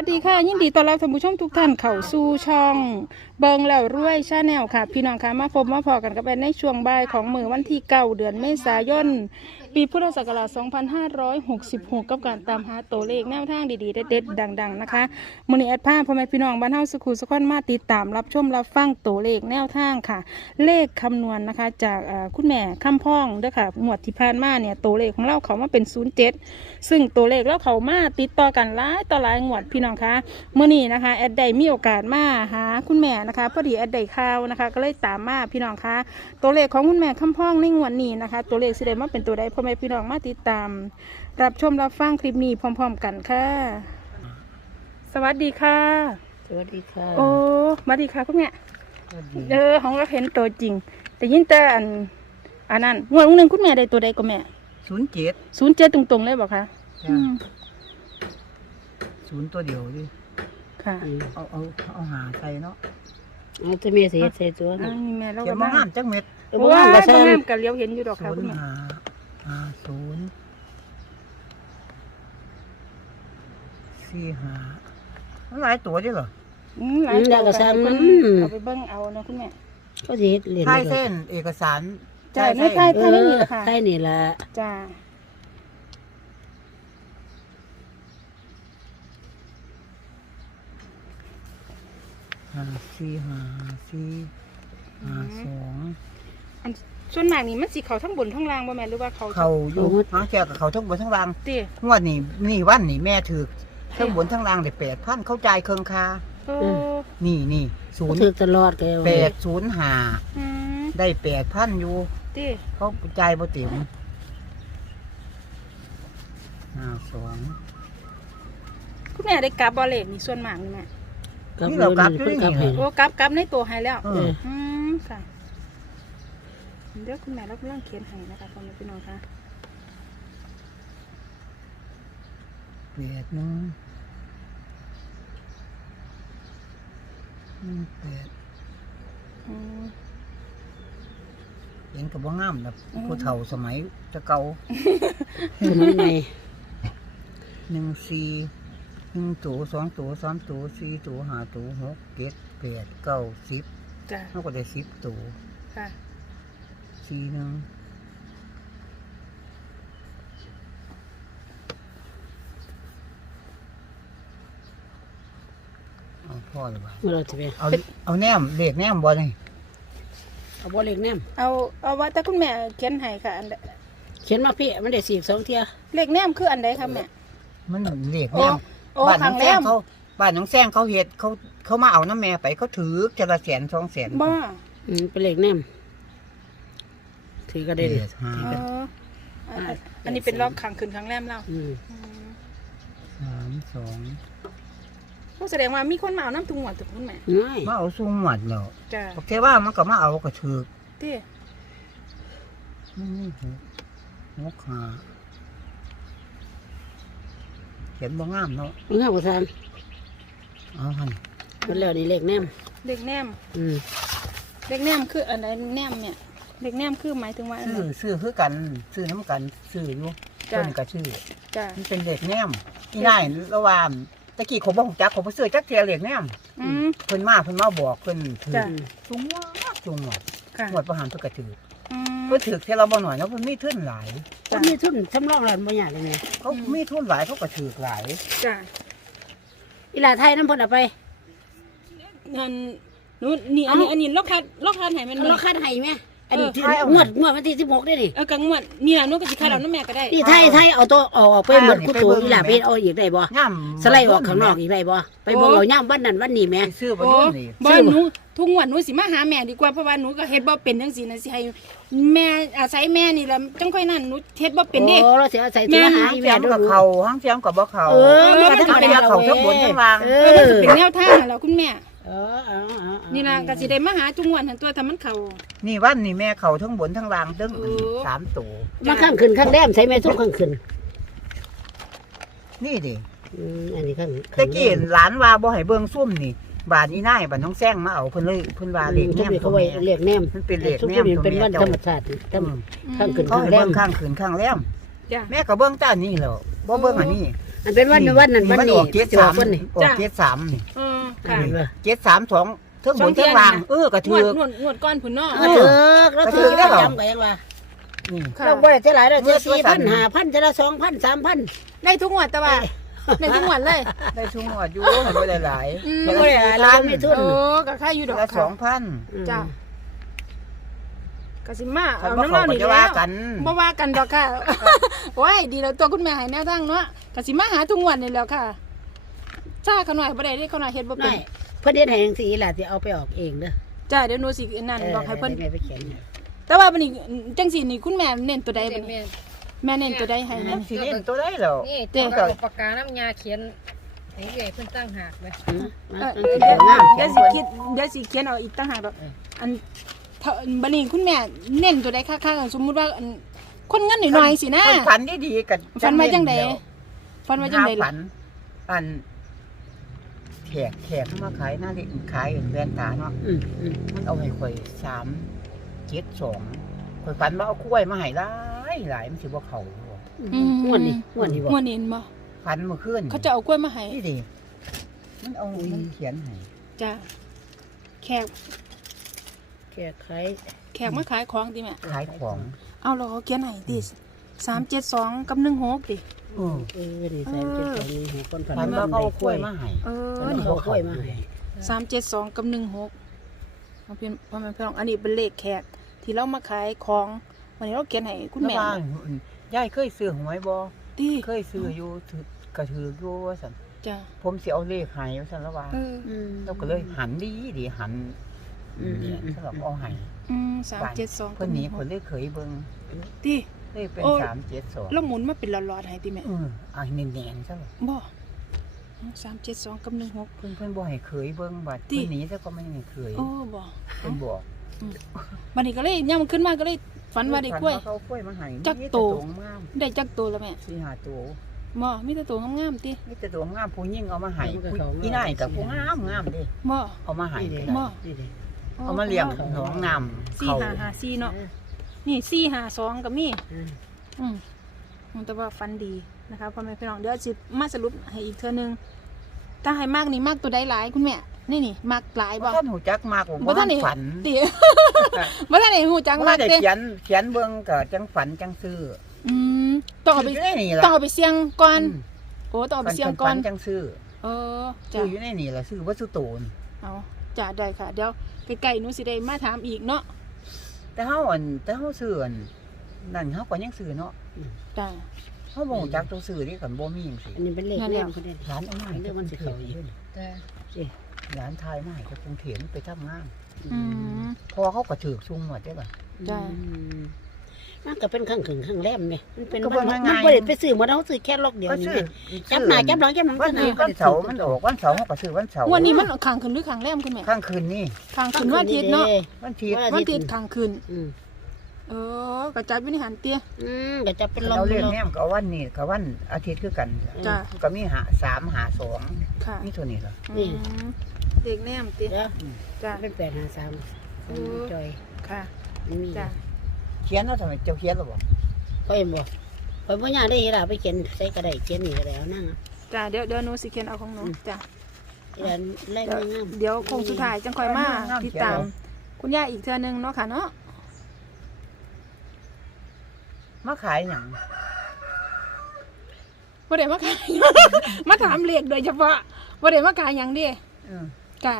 วัสดีค่ะ ยินดีต้อนรับท่านผู้ชมทุกท่านเข้าสู่ช่องเบิงแล้วรวยชาแนลค่ะ พี่น้องค่ะมาพบมาพอกันกันไปในช่วงบ่ายของมือวันที่เก้าเดือนเมษายนปีพุทธศักราช 2566 กับการตามหาตัวเลขแนวทางดีๆ เด็ดๆดัง ๆ นะคะมือนี้แอดผ้าพ่อแม่พี่น้องบ้านเฮาสุขุสุขอนมาติดตามรับชมรับฟังตัวเลขแนวทางค่ะ เลขคำนวณนะคะ จากคุณแม่คำพ้องเด้อค่ะหมวดที่ผ่านมาเนี่ยตัวเลขของเราเขามาเป็น 07 ซึ่งตัวเลขแล้วเขามาติดต่อกันหลายต่อหลายงวดพี่น้องคะเมื่อนี้นะคะแอดได้มีโอกาสมาหาคุณแม่นะคะพอดีแอดได้ข่าวนะคะ ก็เลยตามมาพี่น้องคะตัวเลขของคุณแม่คำพ้องในงวดนี้นะคะ ตัวเลขสิได้มาเป็นตัวใดพ่อแม่พี่น้องมาติดตาม รับชมรับฟังคลิปนี้พร้อม ๆ กันค่ะ สวัสดีค่ะ สวัสดีค่ะโอ้สวัสดีค่ะคุณแม่สวัสดีเออของเราเห็นตัวจริง แต่ยินแต่อันอันนั้นงวดหนึ่งคุณแม่ได้ตัวใดก็แม่ศูนย์เจ็ดศูนย์เจ็ดตรงๆเลยบอกคะอืมศูนย์ตัวเดียวดิค่ะอืมเอาเอาเอาหาใส่เนาะเอาจะมีเสียใส่ตัวอันะนนี้แม่เราเขียก็นมาบ้างห้ามจักเม็ดเออบ่ว่างก็ก็ใช่งามกันเลี้ยวเห็นอยู่ดอกค่ะศูนคุณย์แม่หา หาศูนย์สี่หามันหลายตัวดิเหรออืมหลายอืมตัวแล้วก็ค่ะซ้ำคุณอืมเอาไปเบิ้งเอานะคุณแม่ ก็สิเฮ็ดเรียนท้ายได้เส้นเอกสารจ้ะไม่ใช่เออใช่นี่ล่ะจ้าหาสี่หาสี่หาสองอัน ส่วนมากนี่มันสิเขาทั้งบนทั้งล่างบ่แม่หรือว่าเขาเขาอยู่หาแกกับเขาทั้งบนทั้งล่างตีงวดนี้นี่วันนี่แม่ถือทั้งบนทั้งล่างได้แปดพันเข้าใจายเครื่องคาโอ้นี่นี่ศูนย์ถือตลอดแกแปดศูนย์หาอืมได้แปดพันอยู่ตีเขาจ่ายบ่เต็มห้าสองคุณแม่ได้กลับบ่เลขนี่ส่วนมากนี่แม่กับนี่เราเรากลับเพิ่นด้วยกลับนี่ให้โอ้กลับกลับในตัวให้แล้วเอเออออืมค่ะ เดี๋ยวคุณแม่รับเรื่องเขียนให้นะคะพ่อแม่พี่น้องค่ะแปดหนึ่งหนึ่งแปดอืมเห็นกับว่างามนะอืมผู้เฒ่าสมัยแตะเก่าสมัยใหม่หนึ่งสี่หนึ่งตัวสองตัวสามตัวสี่ตัวห้าตัวหกเจ็ดแปดเก้าสิบจ้ะเขาก็ได้สิบตัวค่ะ สี่หนึ่งเอาพ่อเลยว่าเมื่อเราจะไปเอาเอาแนมเด็กแนมบ่เลยเอาบ่เล็กแนมเอาเอาว่าแต่คุณแม่เขียนให้ค่ะอันใดเขียนมาพี่มันได้สีสองเที่ยเลขแนมคืออันใดคะแม่ มันเด็กโอ้แนมโอ้บ้านน้ทาองงแนแซงมเขาบ้านน้องแซงเขาเฮ็ดเขาเขามาเอาน้ำแม่ไปเขาถือจะละแสนสองแสนบ่อืมเป็นเล็กแนม ถือก็ได้เด็ดิดห้าอ๋ออันอันอันนี้เป็นรอบขังขึ้นครั้งแรกแล้วอืมอืมสามสองก็แสดงว่ามีคนมาเอาน้ำถุงหวานถึงคุณแม่ง่ายมาเอาสูงหวัดแล้วจ้ะบอกแค่ว่ามันก็มาเอาก็ถือที่มันนี่หกหกห้าเขียนบ่งามเนาะมันง่ายกว่าทางเอาหันมันแล้วนี่เล็กแนมเลขแนมอืมเลขแนมคืออันใดแนมเนี่ย เลขแนมคือหมายถึงว่าอันซื้ไหอนซื้อคือกันซื้อน้ำกันซื้ออยู่จ้ะต้นก็ซื้อจ้ะมันเป็นเด็กแนมที่ได้ระหว่างตะกี้เขาบอกจักเขาบ่ซื้อจักเทียเด็กแนมอืมเพิ่นมาเพิ่นมาบอกเพิ่นถือจ้ะสูงมากสูงหมดค่ะหมดประหารเพิ่นก็ถืออืมเพิ่นถือเท่าเราบ่หน่อยเนาะเพิ่นมีทุนหลายก็มีทุนสำรองแล้วบ่ยากเลยไงเขาอืมมีทุนหลายเขาก็ถือหลายจ้ะอีหลาไทยน้ำเพิ่นเอาไปเงินนู้นนี่อันนี้อันนี้ล็อกคัดล็อกคัดให้มันเอาบ่เราคาดให้ไหม อันนี้เออที่ให้เอางวดงวดวันที่สิบหกได้นี่เออกังวดนี่ล่ะนู้นก็สิคัดเอาน้ำแม่ก็ได้นี่ไทยไทยเอาตัวเอาออกไปหมดกูตัวอีหลาไปเอาอีกได้บ่ย่ำสไลด์ออกข้างนอกอีกได้บ่ไปเบิ่งเอาย่ำวันนั้นวันนี้แหม่ไปซื้อบ่โอ้นู่นนี่บ่หนูทุกงวดหนูสิมาหาแม่ดีกว่าเพราะว่าหนูก็เฮ็ดบ่เป็นจังซี่นะสิให้แม่อาศัยแม่นี่ล่ะจังค่อยนั่นหนูเฮ็ดบ่เป็นเด้ โอ้เราสิเอาใส่ตัวหาหางอีเสีแม่ยมดูกับเขาหางเสียมกับบ่เขาเออมันก็หางเสียมเขาทั้งบนทั้งล่าง เอเออมันอ สิเป็นแนวทางนั่นแหล้วคุณแม่ เออเอาเอาเอานี่ล่ะก็สิได้มาหาทุงวดหันตัวถ้ามันเข้า นี่วันนี่แม่เขาทั้งบนทั้งล่างทั้งโอ้ สามตัวมาข้างขึ้นข้างแรมใส่แม่ทุกข้างขึ้นนี่ดิอืมอันนี้ข้างตะกี้หลานว่าบ่ให้เบิ่งซุ่มนี่บาดนี้นายบาดน้องแซงมาเอาเพิ่นเลยเพิ่นว่าอืเล็กแนทุกมเขาไว้เรียกแนมมันเป็นเล็กทุกแนนี่มเป็นวันธรรมชาติธรรม ข้างขึ้น เขาให้เบิ่งข้างขืนข้างแรมจ้ะ แม่ก็เบิ่งต้านนี่แหล้วบ่เบิ่งอันนี้อันเป็นวันวันนั้นวันมันนี้ออกเจ็ดสามวันนี้ออกเจ็ดสามนี่ เออ ค่ะเห็นบ่เจ็ดสามสองเทั้งบสองนเที่เทั้ยงงล่างน่ะเออกระงถืวดอกงวดงวดก้อนผุนเนาะก็ถือแล้วถือก็ถือได้ได้เหรอจำไปยังว่านี่ค่ะ เราบ่ได้เท่าไหร่เราเมื่เท่าอสี่สั่พันนห้าพันจะละสองพันสามพัน ได้ทุกงวดแต่ว่าได้ทุกงวดเลย ได้ชุ่มหอดอยู่ให้บ่ได้หลายอืมเดือนบ่ละได้หลาย4,000ล้านไม่ทุนโอ้ก็ค่าอยู่ดเดืออกนละสค่ะองพันจ้ะกสิมาฉันเอาว่าน้ำเขาเน่าก็นี่จะแล้ว่าวกัน บ่ว่ากันดอกค่ะโอ้ยดีแล้วตัวคุณแม่ให้แนวทางเนาะกสิมาหาทุกงวดนี่แหล้วค่ะ จ้าเขาหน่อยบ่ได้เด้เขาหน่อยเฮ็ดบ่เป็ไม่นเพิ่นเฮ็ดให้จังซี่ล่ะที่เอาไปออกเองเด้อจ้าเดี๋ยวหนูสินั่นบอกให้เพิ่นแม่ไปเขียนให้แต่ว่าบัดนี้จังซี่นี่คุณแม่เน้นตัวใดบัดนี้แม่เน้นตัวใดให้มันั่นนสิเล่นตัวได้แล้ว นี่เด็ตัวกเอาปากกาน้ำยาเขียนให้ใหญ่เพิ่นตั้งหากเลยอืมเออมันเดี๋ยวงามเดี๋ยวสิคิดเดี๋ยวสิเขียนเอาอีกต่างหากดอกอันเท่าบัดนี้คุณแม่เน้นตัวใดค่าๆสมมุติว่าอันคนเงินหน่อยๆสินะมันฝันได้ดีๆกันฝันไว้จังใด ฝันไว้จังใดหาล่ะฝันอัน แขกแขกมาขายหน้าเล็กขายแว่นตาเนาะอืมอืมมันเอาให้ข่อยสามเจ็ดสองข่อยฝันว่าเอากล้วยมาให้หลายหลายมันสิบ่เขาอืมม่วนนี่ม่วนนี่บ่ม่วนนี่เห็นบ่ฝันเมื่อคืนเขาจะเอากล้วยมาให้นี่ดิมันเอามันเขียนให้จ้าแขกแค่ไขแขกมาขายของติแม่ขายของ เอาเราเขาเขียนให้ดิ372กับ16ดิเออเออนี่ใส่เจ็ดสองนี่ให้คนผ่านฝันว่าเขาเอากล้วยมาให้เออมันนี่เอากล้วยมาให้372กับ16เอาเป็นพ่อแม่พี่น้องอันนี้เป็นเลขแขก ที่เรามาขายของวันนี้เราเขียนให้คุณแม่แล้วว่าอืมยายเคยซื้อหวยบ่ติเคยซื้ออยู่ถือกระถืออยู่ว่าซั่นจ้าผมสิเอาเลขให้ว่าซั่นแล้วว่าเอออืมเราก็เลยหันดีดีหันอืมเนี่ยอืมสำหรับเอาให้อืม372เพิ่นหนี้เพิ่นเลยเคยเบิ่งติ เลขเป็นโอ้ สามเจ็ดสองแล้วหมุนมาเป็นหลอดๆให้ติแม่เอออะแน่นๆซะบ่บ่สามเจ็ดสองกับหนึ่งหก เพิ่นเพิ่นบ่ให้เคยเบิ่งบัดติ เพิ่นหนีซะก็ไม่ให้เคยโอ้บ่เพิ่นบอกวันนี้ก็เลยย่ำขึ้นมาก็เลยฝันว่าได้กล้วย ฝันเขาเอากล้วยมาให้จักมีแต่โตตัวงามได้จักตัวแล้วแม่สี่ห้าตัวบ่มีแต่ตัวงามๆติมีแต่ตัวงามผู้หญิงเอามาให้มันก็ผู้เขาอีนายกับผู้งามงามเด้บ่ เอามาให้นี่ก็เด้ได้บ่นี่เด้เอามาเลี้ยงน้องงามสี่เขาห้าห้าสี่เนาะ นี่สี่ห้าสองก็มีอืมอืมแต่ว่าฟันดีนะคะพ่อแม่พี่น้องเดี๋ยวสิมาสรุปให้อีกเทื่อนึงถ้าให้มากนี่มากตัวใดหลายคุณแม่นี่นี่มากหลายบ่บ่ท่านหูจักมากกว่าบ่บ่ทัท่านนได้ฝันติบ่ทันได้ฮู้จังบ่มาทักนได้เด้เขียนเขียนเบิ่งก็จังฝันจังซื้ออืมต้องเอาไปยู่ในนี่ต้องล่ะเอาไปเสี่ยงก่อนมโอ้ต้องเอาไปฝันเสี่ยจังงก่อฝันนจังซื้อเออซื้จ้ะออยู่ในนี่ล่ะซื้อวัสดุโตนเอาจ้ะได้ค่ะเดี๋ยวใกล้ๆหนูสิได้มาถามอีกเนาะ แต่เฮาอันแต่เฮาซื้ออันนั่นเฮาก็ยังซื้อเนาะจ้ะเฮาบ่รู้จักตัวซื้อนี่กันบ่มีจังซี่อันนี้เป็นเลขนั่นแหเล่ละมเขาเด้ร้านเอามาให้เรื่องมันสิเข้าอยู่แต่ร้านทายมาให้กับกรุงเทพไปทำงานอืมเพอเขาก็ถือซุ่มหมดได้ป่ะจ้ะอื มมันก็เป็นข้างขึงข้างแรมเนี่ยมันเป็นก็มันบ่มันง่ายๆ บ่ได้ไปซื้อหมาเอาซื้อแค่ล็อกเดียวก็นี่ซื้อแม่จับหน้าจับหลังจับหลังวันนี้วันเสาร์มันออกวันเสาร์เขาก็ซื้อวันเสาร์วันนี้มันขังคืนหรือขังแรมคุณแม่ข้างคืนนี่ขังคืนวันอาทิตย์เนาะวันอาทิตย์วันอาวันทิอาตย์ทิตย์ขังคืนอืมเออกระจัดวินิหารเตี้ย อืมก็จะเป็นลมเราเรียกลม แนมกับวันนี้กับวันอาทิตย์คือกันจ้ะ ก็มีหาสามหาสองค่ะมีเท่านี้เหรออืมเด็กแนมเตี้ยเดี๋ยวจ้ะ เป็นแปดหาสามโอ้จอยค่ะ มันมีจ้ะ เขียนแล้วทำไมเจ้าเขียนหรอบ่ก็เห็นบ่ไปบ่ยากได้เฮ็ดล่ะไปเขียนใส่กระดาษเขียนนี่ก็ได้เอานั่งอะจ้ะเดี๋ยวเดี๋ยวหนูสิเขียนเอาของหนูจ้ะเขียนไล่เดี๋ยวไม่งามเดี๋ยวคงสุดท้ายจังคอยมาติดตาม คุณย่าอีกเทื่อนึงเนาะค่ะเนาะมาขายหยังบ่ได้มาขาย มาถามเลขโดยเฉพาะบ่ได้มาขายหยังเดิเออจ้ะ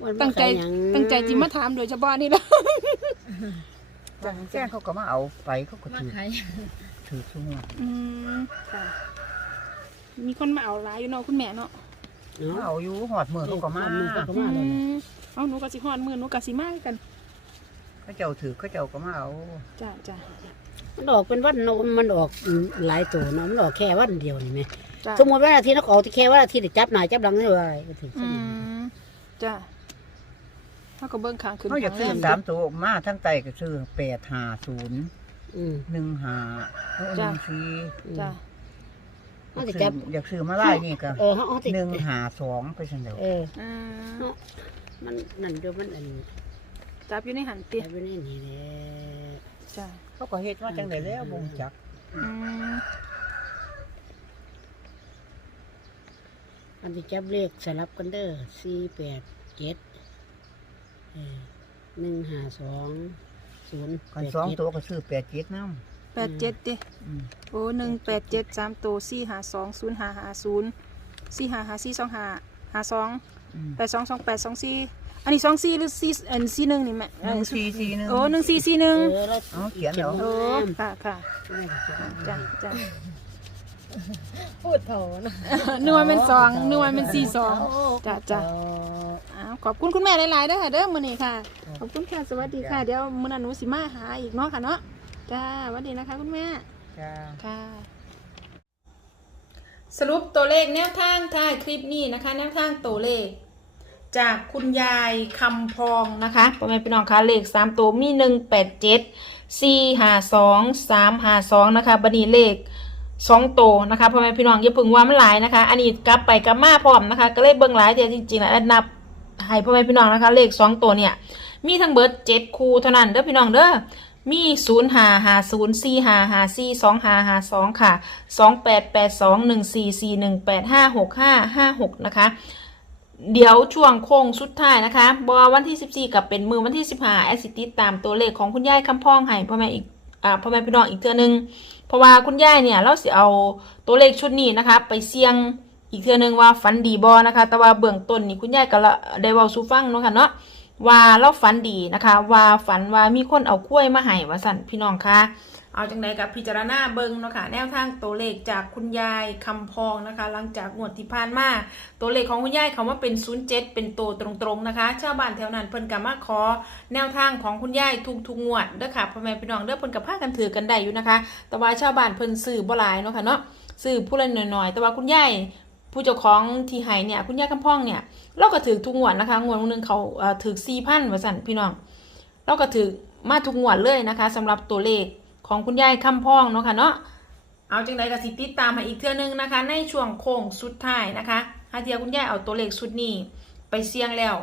มันบ่ตั้งใจขายหยัง ตั้งใจจิมาถามโดยเฉพาะนี่แหละ จ้ะแจ้งเขาก็มาเอาไปเขาก็มาถือขายถือซุ่มอืมค่ะมีคนมาเอาหลายอยู่เนาะคุณแม่เนาะเนาะมาเอาอยู่หอดมือเขาก็มาหอดมือเขาก็อืมาเลยมเอาหนูก็สิฮอดมือหนูก็สิมากันเขาเจ้าถือเขาเจ้าก็มาเอาจ้ะจ้ะมันออกเป็นวันเนาะมันออกหลายตัวเนาะมันออกแค่วันเดียวนี่แม่จ้ะสมมุติว่าอาทิตย์นักออกที่แค่ว่าอาทิตย์จับหน้าจับหลังนี่ว่าก็ถึงอืมจ้ะ เฮาก็เบิ่งข้างขึ้นเขาอยากข้างซื้อแรมสามตัวออกมาทั้งไตก็ซื้อแปดห้าศูนย์อืมหนึ่งห้าหนึ่งสี่จ้ะมันจะจับอยากซื้อมาไล่นี่ก็เออเฮาเอาสิหนึ่งหาสองไปเสนอเอออืมมันนั่นเดี๋ยวมันอันจับอยู่ในหันเตียจับไว้ในนี่แหละจ้ะเขาก็เฮ็ดมาจังไดแล้วบงจักอืมอันที่จับเลขสลับกันเด้อสี่แปดเจ็ด หนึ่งห้าสองศูนย์กันสองตัวก็ซื้อแปดเจ็ดน้แปดเจ็ดดิำอืมโอ้หนึ่งแปดเจ็ดสามตัวสี่หาสองศูนย์หาหาศูนย์สี่หาหาสี่สองหาหาสองอืมแปดสองสองแปดสองสี่อันนี้สองสี่หรือสี่อันสี่หนึ่งนี่แม่หนึ่งสี่สี่หนึ่ง โอ้หนึ่งสี่สี่หนึ่งเออแล้วเอาเขียนเหรอ โอ้ค่ะค่ะจ้ะจ้ะพูดเถอะนะ นึกว่าเป็นสองนึกว่าเป็นสี่สองจ้ะจ้ะอ้าว ขอบคุณคุณแม่หลายๆเด้อค่ะเด้อมื้อนี้ค่ะ ขอบคุณค่ะสวัสดีค่ะ เดี๋ยวมื้อนั้นหนูสิมาหาอีกเนาะค่ะเนาะจ้าสวัสดีนะคะ คุณแม่จ้าค่ะ สรุปตัวเลขแนวทางท้ายคลิปนี้นะคะ แนวทางตัวเลข จากคุณยายคำพองนะคะพ่อแม่พี่น้องคะเลขสามตัวมีหนึ่งแปดเจ็ดสี่ห้าสองสามห้าสองนะคะบัดนี้เลขสองตัวนะคะพ่อแม่พี่น้องอย่าเพึ่งว่ามันหลายนะคะ อันนี้กลับไปกลับมาพร้อมนะคะ ก็เลยเบิ่งหลายแต่จริงๆแล้วนับ ให้พ่อแม่พี่น้องนะคะ เลขสองตัวเนี่ย มีทั้งเบิดเจ็ดคูเท่านั้นเด้อพี่น้องเด้อมีศูนย์หาหาศูนย์สี่หาหาสี่สองหาหาสองค่ะสองแปดแปดสองหนึ่งสี่สี่หนึ่งแปดห้าหกห้าห้าหกนะคะ เดี๋ยวช่วงโค้งสุดท้ายนะคะบอวันที่14กับเป็นมือวันที่15แอสซิติตามตัวเลขของคุณยายคำพ้องให้พ่อแม่อีกอ่าพ่อแม่พี่น้องอีกเทื่อนึง เพราะว่าคุณยายเนี่ยเราสิเอาตัวเลขชุดนี้นะคะ ไปเสี่ยง อีกเทื่อนึงว่าฝันดีบอนะคะ แต่ว่าเบื้องต้นนี่คุณยายก็ละได้เว้าสู่ฟังเนาะค่ะเนาะว่าเราฝันดีนะคะ ว่าฝันว่ามีคนเอากล้วยมาให้ว่าสั่นพี่น้องคะเอาจังไดกับพิจารณาเบิงเนาะค่ะแนวทางตัวเลขจากคุณยายคำพองนะคะ หลังจากงวดที่ผ่านมาตัวเลขของคุณยายเขาว่าเป็น07เป็นตัวตรงๆนะคะชาวบ้านแถวนั้นเพิ่นก็มาขอ แนวทางของคุณยายทุกๆงวดเด้อค่ะพ่อแม่พี่น้องเด้อเพิ่นก็พากันถือกันได้อยู่นะคะ แต่ว่าชาวบ้านเพิ่นซื้อบ่หลายเนาะค่ะเนาะซื้อผู้ละน้อยๆแต่ว่าคุณยาย ผู้เจ้าของที่ให้เนี่ย คุณยายคำพ่องเนี่ยเราก็ถือทุกงวดนะคะงวดนึงเขาถือ4,000ว่าซั่นพี่น้องเราก็ถือมาทุกงวดเลยนะคะสำหรับตัวเลขของคุณยายคำพ่องเนาะค่ะเนาะเอาจังไดก็สิติดตามให้อีกเทื่อนึงนะคะ ในช่วงโค้งสุดท้ายนะคะหาเทียคุณยายเอาตัวเลขชุดนี้ไปเสี่ยงแล้ว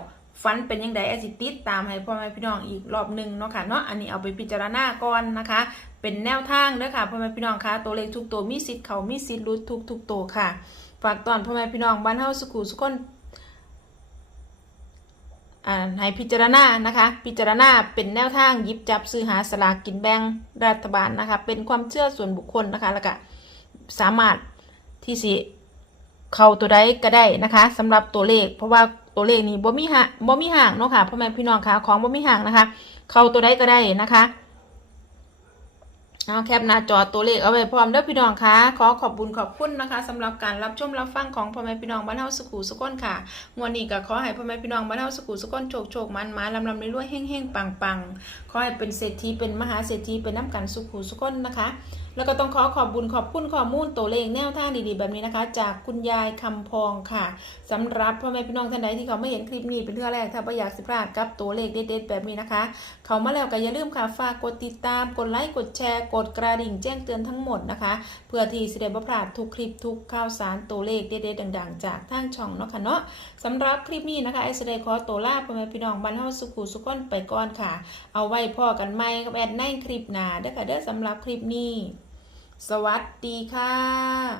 ฟันเป็นยังไงไอสิติดตามให้พ่อแม่พี่น้องอีกรอบหนึ่งเนาะค่ะเนาะอันนี้เอาไปพิจารณาก่อนนะคะ เป็นแนวทางเด้อค่ะพ่อแม่พี่น้องคะตัวเลขทุกตัวมีสิทธิ์เขามีสิทธิ์รุดทุกทุกตัวค่ะ ฝากตอนพ่อแม่พี่น้องบ้านเฮาสุขุสุขคนให้พิจารณานะคะ พิจารณาเป็นแนวทางยิบจับซื้อหาสลากกินแบ่งรัฐบาลนะคะ เป็นความเชื่อส่วนบุคคลนะคะ แล้วก็สามารถที่สิเข้าตัวใดก็ได้นะคะสำหรับตัวเลข เพราะว่าตัวเลขนี้บ่มีห่างบ่มีห่างเนาะค่ะพ่อแม่พี่น้องคะของบ่มีห่างนะคะ เข้าตัวใดก็ได้นะคะ เอาแคปหน้าจอตัวเลขเอาไว้พร้อมเด้อพี่น้องคะขอขอบบุญขอบคุณนะคะสำหรับการรับชมรับฟังของพ่อแม่พี่น้องบ้านเฮาสุขุสุขนค่ะงวดนี้ก็ขอให้พ่อแม่พี่น้องบ้านเฮาสุขุสุขนโชคโชคมันมาลำลำรวยๆเฮงๆปังขอให้เป็นเศรษฐีเป็นมหาเศรษฐีเป็นน้ำกันสุขุสุขนนะคะ แล้วก็ต้องขอขอบบุญขอบคุณข้อมูลตัวเลขแนวทางดีๆแบบนี้นะคะ จากคุณยายคำพองค่ะสำหรับพ่อแม่พี่น้องท่านใดที่เขาไม่เห็นคลิปนี้เป็นเรื่องแรกถ้าไม่อยากสิพลาดกับตัวเลขเด็ดๆแบบนี้นะคะ เขามาแล้วก็อย่าลืมค่ะฝากกดติดตามกดไลค์กดแชร์กดกระดิ่งแจ้งเตือนทั้งหมดนะคะ เพื่อที่จะได้บ่พลาดทุกคลิปทุกข่าวสารตัวเลขเด็ดๆดัง ๆ จากทางช่องเนาะค่ะเนาะสำหรับคลิปนี้นะคะไอซ์เดย์ขอตัวลาพ่อแม่พี่น้องบ้านเฮาสุขุสุขนไปก่อนค่ะ เอาไว้พ่อกันใหม่กับแอดในคลิปหน้าเด้อค่ะเด้อสำหรับคลิปนี้ สวัสดีค่ะ